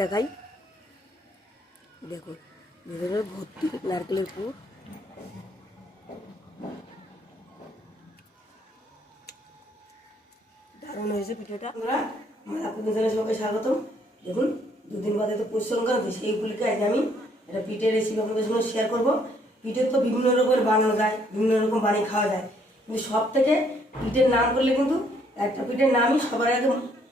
দেখাই। দেখুন ভেতরে ভর্তি নারকেলের পুর। দারুণ হয়েছে পিঠাটা। আমরা আমার আপনি সবাইকে স্বাগতম। দেখুন, দুদিন বাদে তো পরিশ্রম করা সেইগুলিকে আজ আমি একটা পিঠের রেসিপি আপনাদের সঙ্গে শেয়ার করব। পিঠের তো বিভিন্ন রকমের বানানো যায়, বিভিন্ন রকম বানিয়ে খাওয়া যায়। কিন্তু সব থেকে পিঠের নাম করলে কিন্তু একটা পিঠের নামই সবার আগে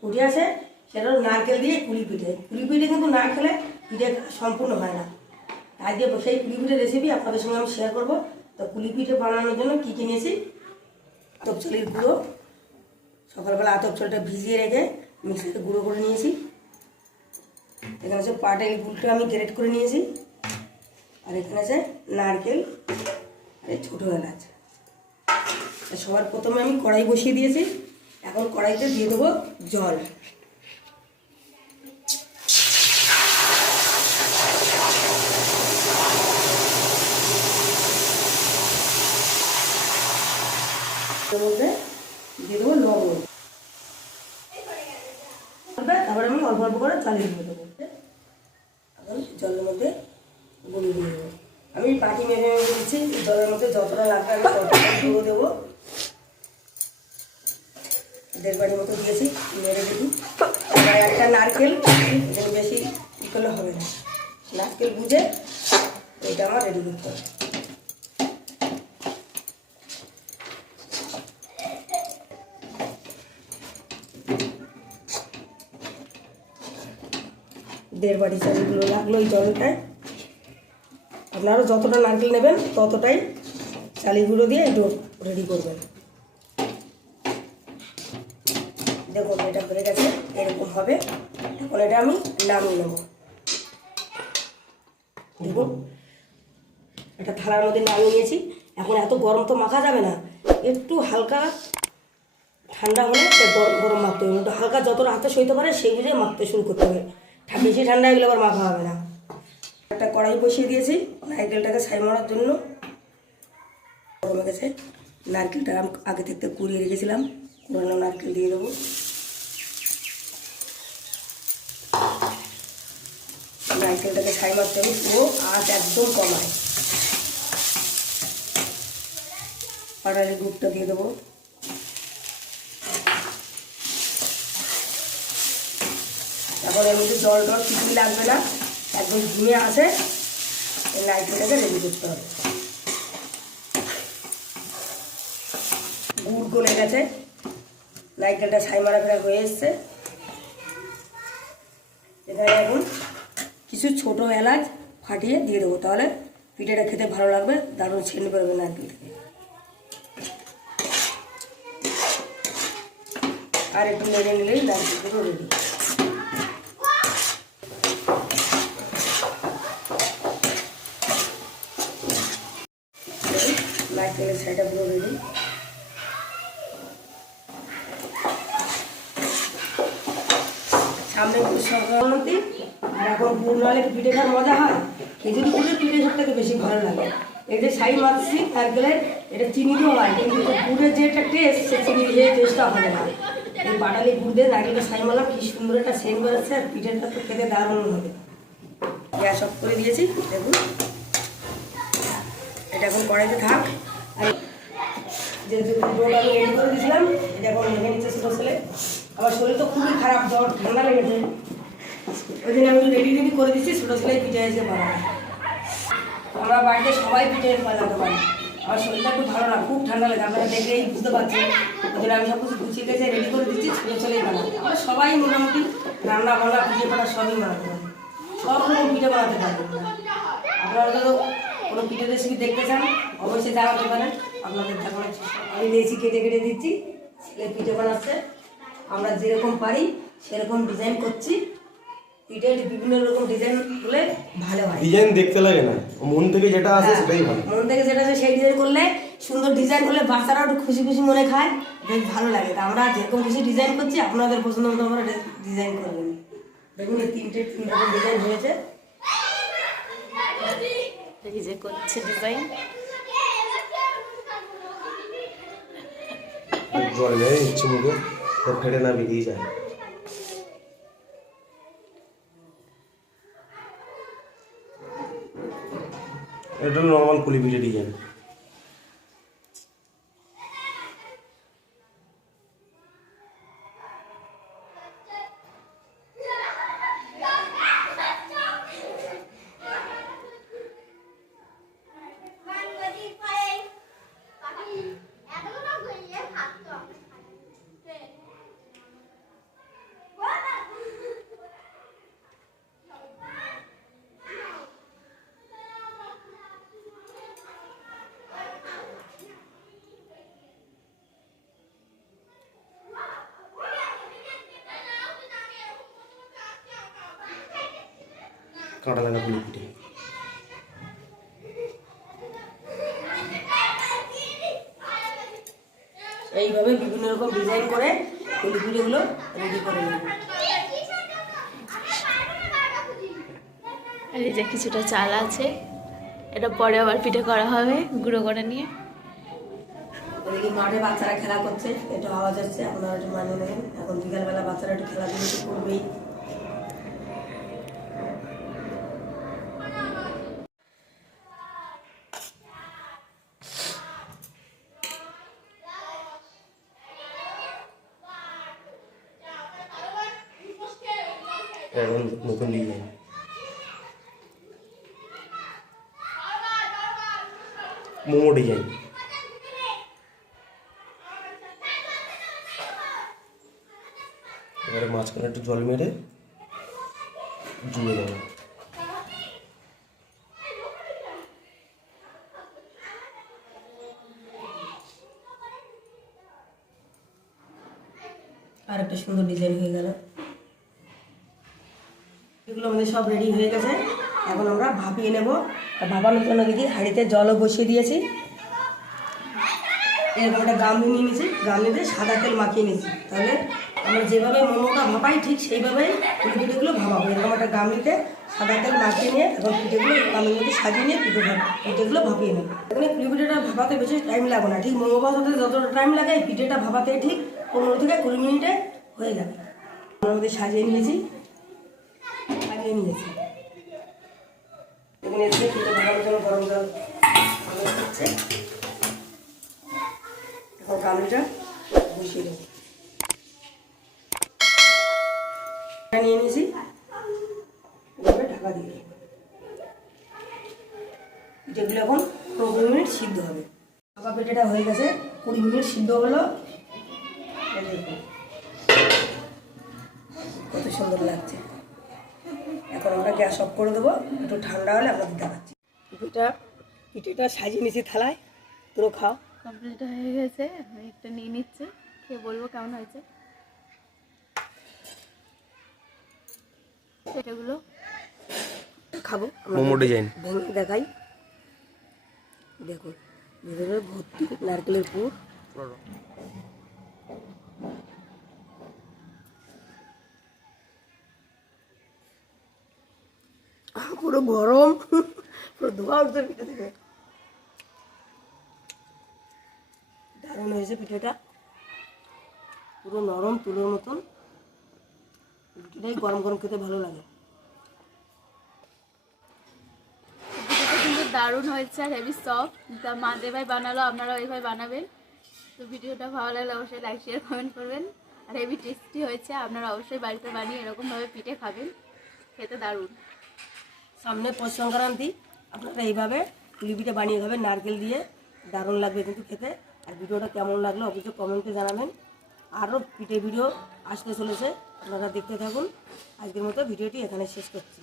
উঠে আসে। সেটা নারকেল দিয়ে কুলি পিঠে। কুলি পিঠে কিন্তু না খেলে পিঠে সম্পূর্ণ হয় না। আজকে সেই কুলি পিঠের রেসিপি আপনাদের সঙ্গে আমি শেয়ার করব। তো কুলি পিঠে বানানোর জন্য কী কী নিয়েছি আতপ গুঁড়ো। সকালবেলা আতপ ভিজিয়ে রেখে মিক্সিতে গুঁড়ো করে নিয়েছি। এখানে আছে পাটালি গুড়টা আমি গ্রেট করে নিয়েছি। আর এখানে আছে নারকেল আর ছোটো এলাচ। সবার প্রথমে আমি কড়াই বসিয়ে দিয়েছি। এখন কড়াইতে দিয়ে দেবো জল। এর মধ্যে দিয়ে দেবো লবণ। তারপরে আমি অল্প অল্প করে চালিয়ে দিয়ে দেবো। এখন জলের মধ্যে গুঁড়ো দিয়ে দেবো। আমি পাটি মেরে মেরে দিচ্ছি জলের মধ্যে যতটা লাগবে আমি ততটা গুঁড়ো দেবো। দেড় বাটির মতো দিয়েছি, মেরে দিবি। এবার একটা নারকেল বেশি ই করলে হবে না। নারকেল বুঝে এটা আমার রেডি করতে হবে। দেড় বাটি চালগুলো লাগল এই জলটায়। আপনারা যতটা নারকেল নেবেন ততটাই চালি গুঁড়ো দিয়ে একটু রেডি করবেন। দেখুন, এটা হয়ে গেছে, এরকম হবে। এখন এটা আমি নামিয়ে নেব। দেখুন, একটা থালার মধ্যে নামিয়ে নিয়েছি। এখন এত গরম তো মাখা যাবে না। একটু হালকা ঠান্ডা হলে গরম গরম মাখতে হবে। একটু হালকা যতটা হাতে সইতে পারে সেই বুঝে মাখতে শুরু করতে হবে। বেশি ঠান্ডা হয়ে গেলে আবার মাখা হবে না। একটা কড়াই বসিয়ে দিয়েছি, নারকেলটাকে ছাই মারার জন্য। গেছে নারকেলটা আগে থেকে কুড়িয়ে রেখেছিলাম, কুড়ানো নারকেল দিয়ে দেবো। নারকেলটাকে ছাই মারতে হবে পুরো আঁচ একদম কমায়। পাটালি গুড়টা দিয়ে দেবো। এখন এর মধ্যে জল টল কিছুই লাগবে না। একদম ঘুমিয়ে আসে এই নারকেলটাকে রেডি করতে হবে। গুড় গলে গেছে। নারকেলটা ছাই মারা ফেরা হয়ে এসছে। এখানে এখন কিছু ছোট এলাচ ফাটিয়ে দিয়ে দেবো। তাহলে পিঠেটা খেতে ভালো লাগবে। দারুণ ছেড়ে বেরোবে নারকেল থেকে। আর একটু নেড়ে নিলেই নারকেলগুলো রেডি নারকেলের ছাইটা পুরো রেডি সামনে সংক্রান্তি এখন গুড় নালে পিঠে খাওয়ার মজা হয়? খেজুরি গুড়ের পিঠে সব থেকে বেশি ভালো লাগে। এই যে ছাই মারছি নারকেলের এটা চিনি দিয়েও হয়, কিন্তু গুড়ের যে একটা টেস্ট সে চিনি দিয়ে টেস্টটা হবে না। এই বাটালি গুড় দিয়ে নারকেলটা ছাই মারলাম কি সুন্দর একটা সেন্ট বেরোচ্ছে, আর পিঠেটা তো খেতে দারুণ হবে গ্যাস অফ করে দিয়েছি, দেখুন। এটা এখন কড়াইতে থাক। যে রোল আমি রেডি করে দিয়েছিলাম, এটা এখন ভেঙে নিচ্ছে ছোটো ছেলে। আমার শরীর তো খুবই খারাপ, জ্বর, ঠান্ডা লেগেছে। ওই জন্য আমি রেডি রেডি করে দিচ্ছি, ছোটো ছেলে পিঠে এসে বানাবো আমরা বাড়িতে সবাই পিঠে বানাতে পারি। আমার শরীরটা একটু ভালো না, খুব ঠান্ডা লাগে আপনারা দেখলেই বুঝতে পারছেন। ওই জন্য আমি সব কিছু গুছিয়ে গেছে রেডি করে দিচ্ছি, ছোটো ছেলেই বানাবে আমরা সবাই মোটামুটি রান্না বান্না, পিঠে বানা সবই বানাতে পারি। সব রকম পিঠে বানাতে না আপনারা তো কোনো পিঠে রেসিপি দেখতে চান অবশ্যই জানাতে পারেন আপনাদের দেখানোর আমি লেচি কেটে কেটে দিচ্ছি ছেলে পিঠে বানাচ্ছে। আমরা যেরকম পারি সেরকম ডিজাইন করছি। পিঠের বিভিন্ন রকম ডিজাইন হলে ভালো হয়। ডিজাইন দেখতে লাগে না। মন থেকে যেটা আসে সেটাই ভালো মন থেকে যেটা আছে সেই ডিজাইন করলে সুন্দর ডিজাইন হলে বাচ্চারাও একটু খুশি খুশি মনে খায় বেশ ভালো লাগে। তা আমরা যেরকম কিছু ডিজাইন করছি আপনাদের পছন্দ মতো আমরা ডিজাইন করবেন দেখুন এই তিনটে তিন রকম ডিজাইন হয়েছে। এই যে করছে ডিজাইন। জল মুখে যায়। এটা নর্মাল কুলি ডিজাইন। কাঁটা লাগা পিঠে। এইভাবে বিভিন্ন রকম ডিজাইন করে পুলি পিঠেগুলো রেডি করে নেব। আর এই যে কিছুটা চাল আছে এটা পরে আবার পিঠে করা হবে গুঁড়ো করে নিয়ে। ওদিকে মাঠে বাচ্চারা খেলা করছে একটু আওয়াজ হচ্ছে আপনারা একটু মানিয়ে নেবেন এখন বিকালবেলা বাচ্চারা একটু খেলাধুলো করবেই। এখন নতুন ডিজাইন মোমো ডিজাইন এবারে মাঝখানে একটু জল মেরে জুড়ে দেবো আর একটা সুন্দর ডিজাইন হয়ে গেল এগুলো আমাদের সব রেডি হয়ে গেছে। এখন আমরা ভাপিয়ে নেব। ভাপানোর জন্য দেখি হাঁড়িতে জলও বসিয়ে দিয়েছি। এরকম একটা গামলি নিয়ে নিয়েছি। গামলিতে সাদা তেল মাখিয়ে নিয়েছি। তাহলে আমরা যেভাবে মোমোটা ভাপাই, ঠিক সেইভাবে পিঠেগুলো ভাপাবো। এরকম একটা গামলিতে সাদা তেল মাখিয়ে নিয়ে এখন পিঠেগুলো গামলির মধ্যে সাজিয়ে নিয়ে পিঠে পিঠেগুলো ভাপিয়ে নেব। এখানে পিঠেটা ভাপাতে বেশি টাইম লাগবে না। ঠিক মোমো ভাজাতে যতটা টাইম লাগে পিঠেটা ভাপাতে ঠিক পনেরো থেকে কুড়ি মিনিটে হয়ে যাবে। আমরা মধ্যে সাজিয়ে নিয়েছি। সাজিয়ে নিয়েছি। ঢাকা দিয়ে যেগুলো এখন পনেরো সিদ্ধ হবে। ভাপা পেটেটা হয়ে গেছে, কুড়ি মিনিট সিদ্ধ হলো। কত সুন্দর লাগছে। আমরা গ্যাস অফ করে দেবো একটু ঠান্ডা হলে আপনাদের দেখাচ্ছি পিঠেটা পিঠেটা সাজিয়ে নিয়েছি থালায় পুরো খাও। কমপ্লিট হয়ে গেছে আমি একটা নিয়ে নিচ্ছে খেয়ে বলব কেমন হয়েছে। এটাগুলো খাব মোমো ডিজাইন ভেঙে দেখাই। দেখুন ভেতরে ভর্তি নারকেলের পুর। পুরো গরম। পুরো ধোয়া উঠছে পিঠে থেকে। দারুণ হয়েছে পিঠেটা। পুরো নরম তুলোর মতন। গরম গরম খেতে ভালো লাগে। দারুণ হয়েছে আর হেভি সফট তা মা যেভাবে বানালো আপনারা ওইভাবে বানাবেন। তো ভিডিওটা ভালো লাগলে অবশ্যই লাইক শেয়ার কমেন্ট করবেন। আর হেভি টেস্টি হয়েছে, আপনারা অবশ্যই বাড়িতে বানিয়ে এরকমভাবে পিঠে খাবেন। খেতে দারুণ। সামনে পৌষ সংক্রান্তি। আপনারা এইভাবে লিপিটা বানিয়ে খাবেন, নারকেল দিয়ে। দারুণ লাগবে কিন্তু খেতে। আর ভিডিওটা কেমন লাগল অবশ্যই কমেন্টে জানাবেন। আরও পিঠে ভিডিও আসতে চলেছে, আপনারা দেখতে থাকুন। আজকের মতো ভিডিওটি এখানে শেষ করছি।